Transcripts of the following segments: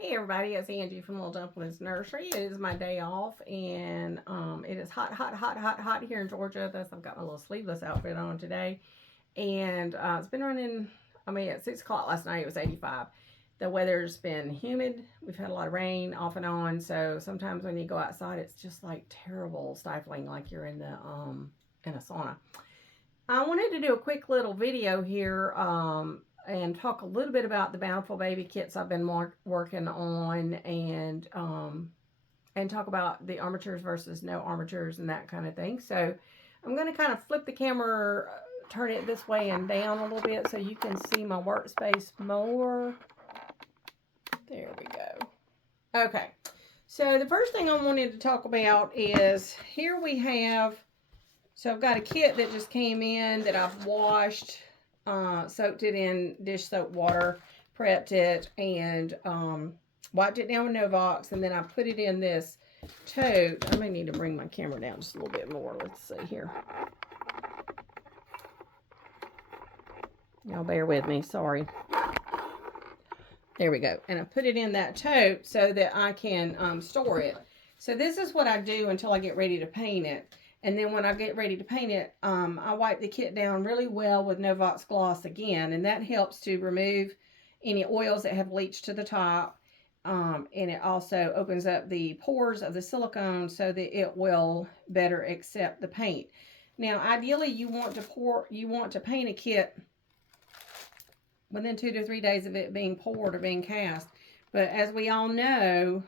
Hey everybody, it's Angie from Little Dumplings Nursery. It is my day off and it is hot here in Georgia. Thus I've got my little sleeveless outfit on today. And it's been running, at 6 o'clock last night it was 85. The weather's been humid. We've had a lot of rain off and on. So sometimes when you go outside it's just like terrible stifling, like you're in a sauna. I wanted to do a quick little video here and talk a little bit about the Bountiful Baby kits I've been working on, and talk about the armatures versus no armatures and that kind of thing. So I'm going to kind of flip the camera, turn it this way and down a little bit so you can see my workspace more. There we go. Okay, so the first thing I wanted to talk about is here we have, so I've got a kit that just came in that I've washed, soaked it in dish soap water, prepped it, and wiped it down with Novox, and then I put it in this tote. I may need to bring my camera down just a little bit more. Let's see here. Y'all bear with me, sorry. There we go. And I put it in that tote so that I can store it. So this is what I do until I get ready to paint it. And then when I get ready to paint it, I wipe the kit down really well with Novox Gloss again. And that helps to remove any oils that have leached to the top. And it also opens up the pores of the silicone so that it will better accept the paint. Now, ideally, you want to paint a kit within 2 to 3 days of it being poured or being cast. But as we all know,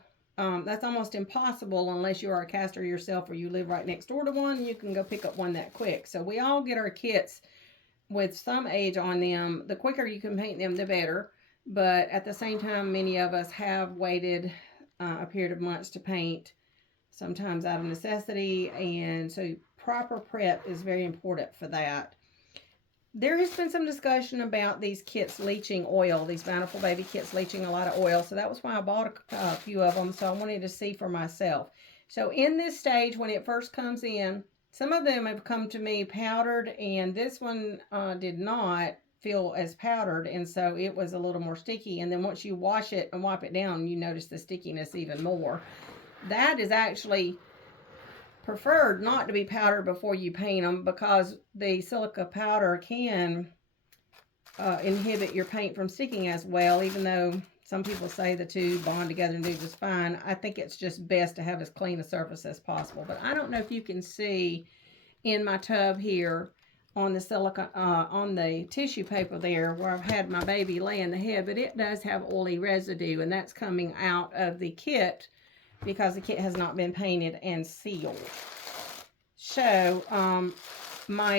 that's almost impossible unless you are a caster yourself or you live right next door to one. You can go pick up one that quick. So we all get our kits with some age on them. The quicker you can paint them, the better. But at the same time, many of us have waited a period of months to paint, sometimes out of necessity. And so proper prep is very important for that. There has been some discussion about these kits leaching oil, these Bountiful Baby kits leaching a lot of oil. So that was why I bought a few of them. So I wanted to see for myself. So in this stage, when it first comes in, some of them have come to me powdered, and this one did not feel as powdered. And so it was a little more sticky. And then once you wash it and wipe it down, you notice the stickiness even more. That is actually preferred not to be powdered before you paint them, because the silica powder can inhibit your paint from sticking as well. Even though some people say the two bond together and do just fine, I think it's just best to have as clean a surface as possible. But I don't know if you can see in my tub here on the silica, on the tissue paper there where I've had my baby lay in the head, but it does have oily residue, and that's coming out of the kit because the kit has not been painted and sealed. So my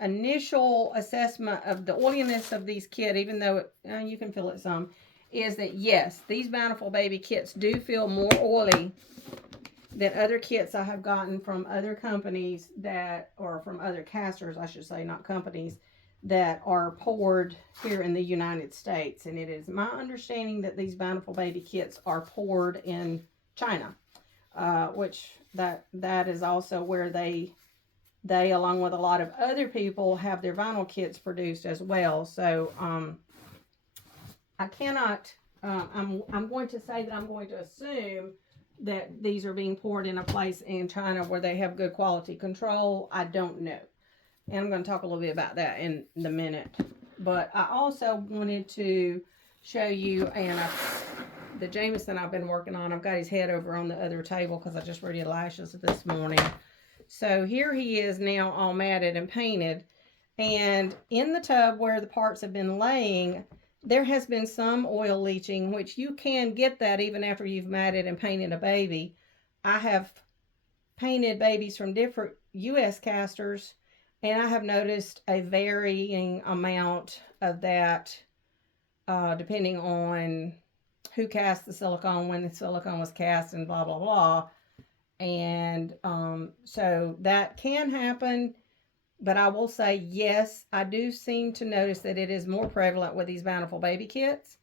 initial assessment of the oiliness of these kits, even though you can feel it some, is that yes, these Bountiful Baby kits do feel more oily than other kits I have gotten from other companies or from other casters, I should say, not companies, that are poured here in the United States. And it is my understanding that these Bountiful Baby kits are poured in China, which that is also where they along with a lot of other people have their vinyl kits produced as well. So I cannot, I'm going to say that I'm going to assume that these are being poured in a place in China where they have good quality control. I don't know, and I'm going to talk a little bit about that in a minute. But I also wanted to show you, and the Jameson I've been working on, I've got his head over on the other table because I just redid lashes this morning. So here he is now all matted and painted. And in the tub where the parts have been laying, there has been some oil leaching, which you can get that even after you've matted and painted a baby. I have painted babies from different U.S. casters, and I have noticed a varying amount of that depending on who cast the silicone, when the silicone was cast, and blah, blah, blah. And so that can happen. But I will say, yes, I do seem to notice that it is more prevalent with these Bountiful Baby kits.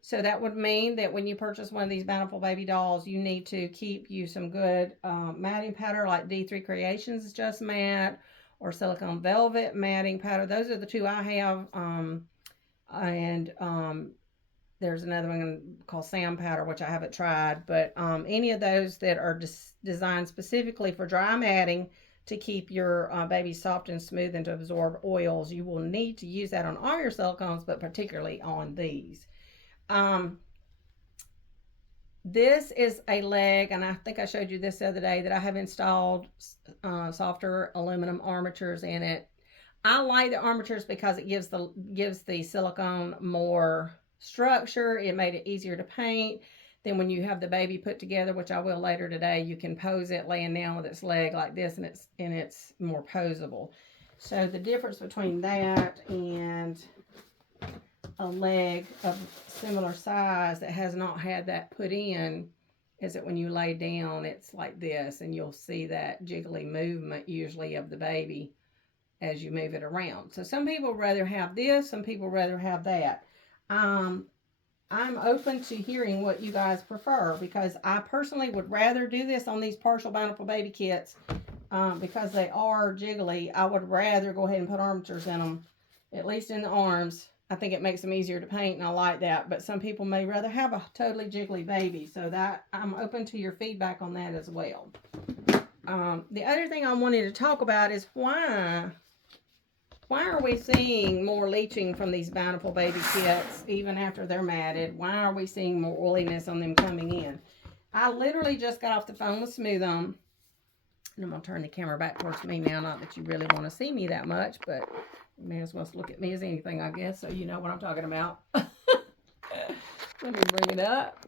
So that would mean that when you purchase one of these Bountiful Baby dolls, you need to keep you some good matting powder like D3 Creations Just Matte or Silicone Velvet matting powder. Those are the two I have. And There's another one called sand powder, which I haven't tried, but any of those that are designed specifically for dry matting to keep your baby soft and smooth and to absorb oils, you will need to use that on all your silicones, but particularly on these. Um, this is a leg, and I think I showed you this the other day, that I have installed softer aluminum armatures in it. I like the armatures because it gives the silicone more structure. It made it easier to paint. Then when you have the baby put together, which I will later today, you can pose it laying down with its leg like this, and it's more posable. So the difference between that and a leg of similar size that has not had that put in is that when you lay down, it's like this, and you'll see that jiggly movement usually of the baby as you move it around. So some people rather have this, some people rather have that. I'm open to hearing what you guys prefer, because I personally would rather do this on these partial Bountiful baby kits because they are jiggly. I would rather go ahead and put armatures in them, at least in the arms. I think it makes them easier to paint, and I like that. But some people may rather have a totally jiggly baby, so that I'm open to your feedback on that as well. The other thing I wanted to talk about is why are we seeing more leeching from these Bountiful baby kits even after they're matted? Why are we seeing more oiliness on them coming in? I literally just got off the phone with Smooth On. And I'm going to turn the camera back towards me now. Not that you really want to see me that much, but you may as well look at me as anything, I guess, so you know what I'm talking about. Let me bring it up.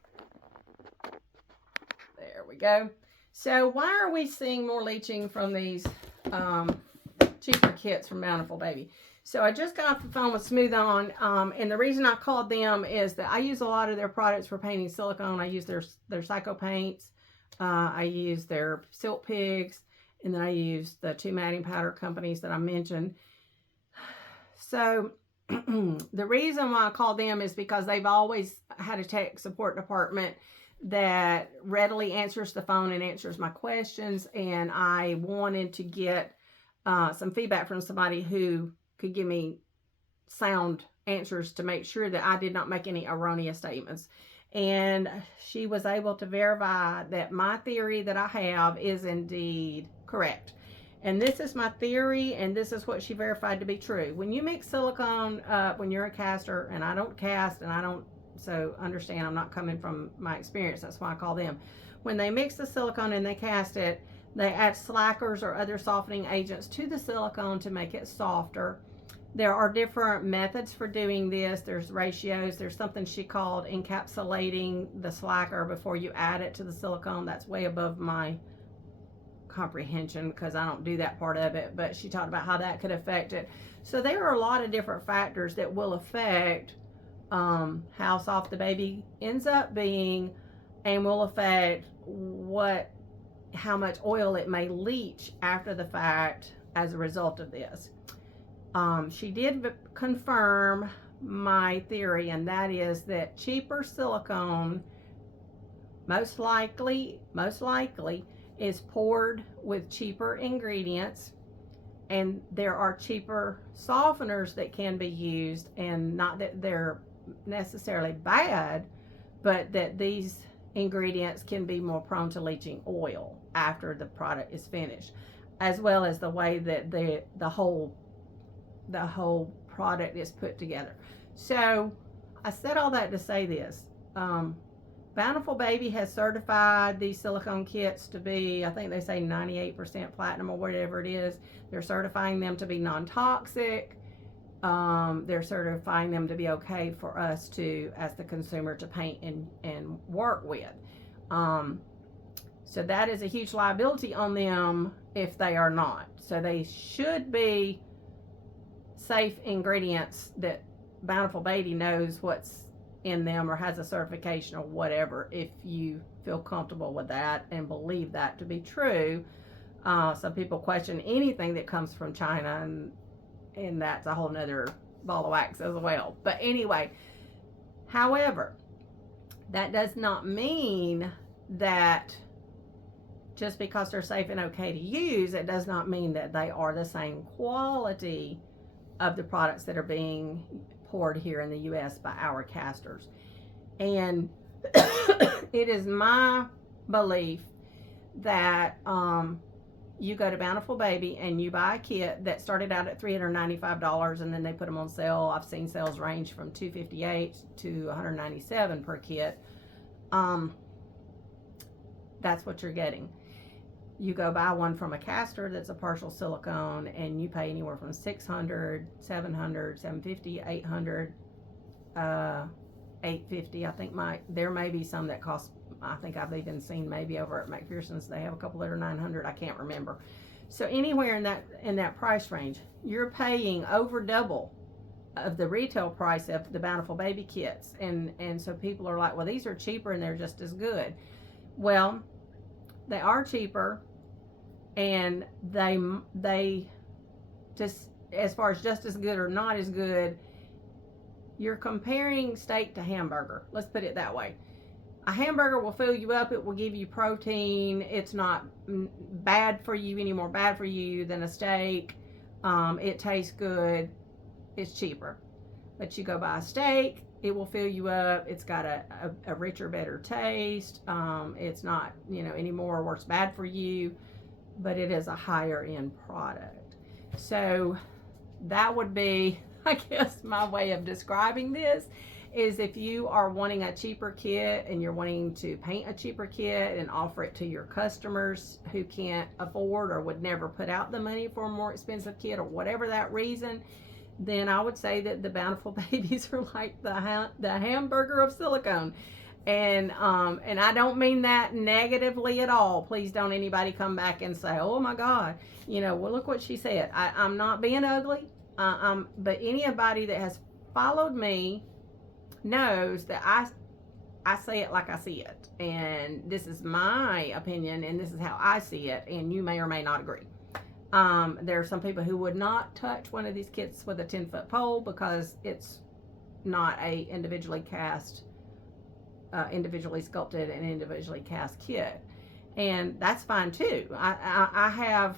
There we go. So why are we seeing more leeching from these cheaper kits from Bountiful Baby? So I just got off the phone with Smooth On, and the reason I called them is that I use a lot of their products for painting silicone. I use their Psycho paints, I use their Silk Pigs, and then I use the 2 matting powder companies that I mentioned. So the reason why I called them is because they've always had a tech support department that readily answers the phone and answers my questions, and I wanted to get some feedback from somebody who could give me sound answers to make sure that I did not make any erroneous statements. And she was able to verify that my theory that I have is indeed correct. And this is my theory, and this is what she verified to be true. When you mix silicone when you're a caster, and I don't cast, and I don't, so understand I'm not coming from my experience, that's why I call them. When they mix the silicone and they cast it, they add slackers or other softening agents to the silicone to make it softer. There are different methods for doing this. There's ratios. There's something she called encapsulating the slacker before you add it to the silicone. That's way above my comprehension because I don't do that part of it, but she talked about how that could affect it. So there are a lot of different factors that will affect how soft the baby ends up being, and will affect how much oil it may leach after the fact as a result of this. She did confirm my theory, and that is that cheaper silicone most likely is poured with cheaper ingredients, and there are cheaper softeners that can be used, and not that they're necessarily bad, but that these ingredients can be more prone to leaching oil after the product is finished, as well as the way that the whole product is put together. So I said all that to say this. Bountiful Baby has certified these silicone kits to be, I think they say 98% platinum or whatever it is. They're certifying them to be non-toxic. They're certifying them to be okay for us to, as the consumer, to paint and work with. So that is a huge liability on them if they are not. So they should be safe ingredients that Bountiful Baby knows what's in them or has a certification or whatever, if you feel comfortable with that and believe that to be true. Some people question anything that comes from China, and that's a whole nother ball of wax as well. But anyway, however, that does not mean that just because they're safe and okay to use, it does not mean that they are the same quality of the products that are being poured here in the U.S. by our casters. And it is my belief that you go to Bountiful Baby and you buy a kit that started out at $395, and then they put them on sale. I've seen sales range from $258 to $197 per kit. That's what you're getting. You go buy one from a caster that's a partial silicone, and you pay anywhere from $600, $700, $750, $800, $850. I think there may be some that cost, I think I've even seen maybe over at McPherson's, they have a couple that are $900. I can't remember. So anywhere in that price range, you're paying over double of the retail price of the Bountiful Baby kits. And so people are like, well, these are cheaper and they're just as good. Well, they are cheaper, and they just, as far as just as good or not as good, you're comparing steak to hamburger. Let's put it that way. A hamburger will fill you up. It will give you protein. It's not bad for you, any more bad for you than a steak. It tastes good. It's cheaper. But you go buy a steak, it will fill you up. It's got a richer, better taste. It's not, any more or worse bad for you, but it is a higher end product. So that would be, I guess, my way of describing this is if you are wanting a cheaper kit and you're wanting to paint a cheaper kit and offer it to your customers who can't afford or would never put out the money for a more expensive kit or whatever that reason, then I would say that the Bountiful Babies are like the hamburger of silicone. And I don't mean that negatively at all. Please don't anybody come back and say, oh my God, well, look what she said. I'm not being ugly. But anybody that has followed me knows that I say it like I see it. And this is my opinion, and this is how I see it. And you may or may not agree. There are some people who would not touch one of these kits with a 10-foot pole because it's not a individually cast, individually sculpted and individually cast kit. And that's fine too. I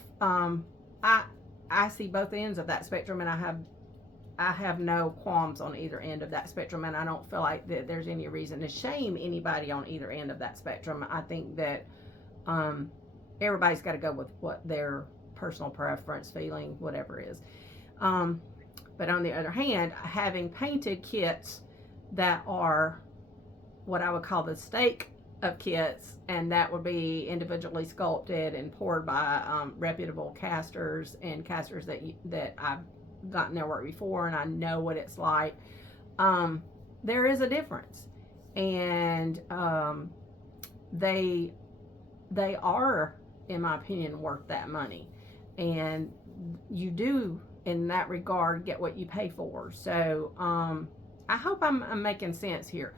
see both ends of that spectrum, and I have no qualms on either end of that spectrum, and I don't feel like that there's any reason to shame anybody on either end of that spectrum. I think that everybody's got to go with what their personal preference, feeling, whatever is. But on the other hand, having painted kits that are what I would call the steak of kits, and that would be individually sculpted and poured by reputable casters and casters that I've gotten their work before, and I know what it's like. There is a difference, and they are, in my opinion, worth that money, and you do, in that regard, get what you pay for. So I hope I'm making sense here.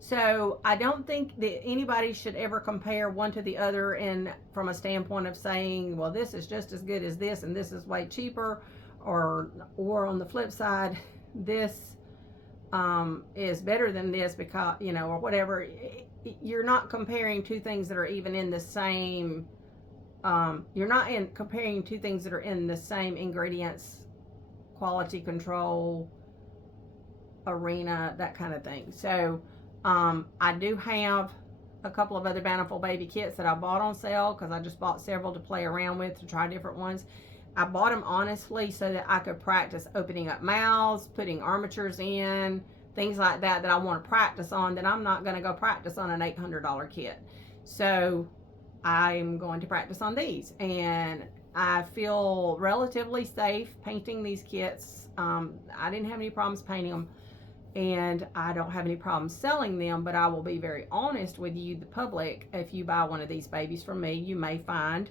So I don't think that anybody should ever compare one to the other, and from a standpoint of saying, well, this is just as good as this and this is way cheaper, or on the flip side, this is better than this because, or whatever. You're not comparing two things that are even in the same, comparing two things that are in the same ingredients, quality control, arena, that kind of thing. So I do have a couple of other Bountiful Baby kits that I bought on sale because I just bought several to play around with, to try different ones. I bought them honestly so that I could practice opening up mouths, putting armatures in, things like that I want to practice on, that I'm not going to go practice on an $800 kit. So I'm going to practice on these, and I feel relatively safe painting these kits. I didn't have any problems painting them, and I don't have any problems selling them, but I will be very honest with you, the public. If you buy one of these babies from me, you may find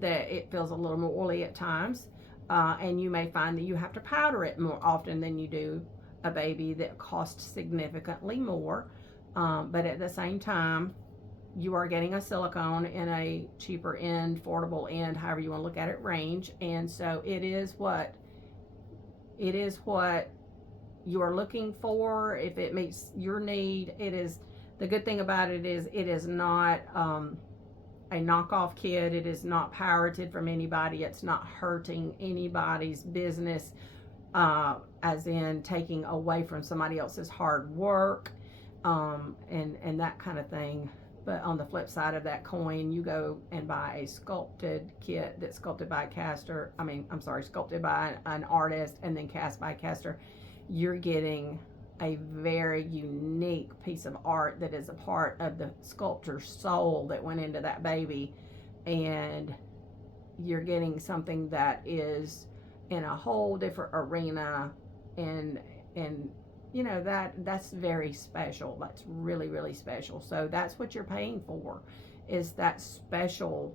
that it feels a little more oily at times, and you may find that you have to powder it more often than you do a baby that costs significantly more, but at the same time, you are getting a silicone in a cheaper end, affordable end, however you want to look at it, range. And so it is what you are looking for. If it meets your need, it is. The good thing about it is not a knockoff kit. It is not pirated from anybody. It's not hurting anybody's business. as in taking away from somebody else's hard work, and that kind of thing. But on the flip side of that coin, you go and buy a sculpted kit that's sculpted by a caster. Sculpted by an artist and then cast by a caster. You're getting a very unique piece of art that is a part of the sculptor's soul that went into that baby. And you're getting something that is in a whole different arena, and that's very special. That's really, really special. So that's what you're paying for, is that special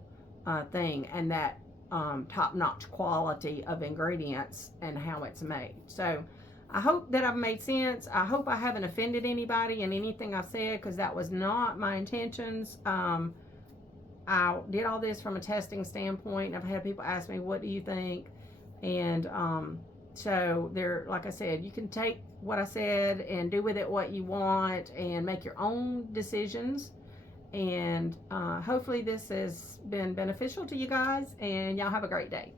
thing, and that top-notch quality of ingredients and how it's made. So I hope that I've made sense. I hope I haven't offended anybody in anything I said, because that was not my intentions. I did all this from a testing standpoint. I've had people ask me, what do you think? And so there, like I said, you can take what I said and do with it what you want and make your own decisions. And hopefully this has been beneficial to you guys, and y'all have a great day.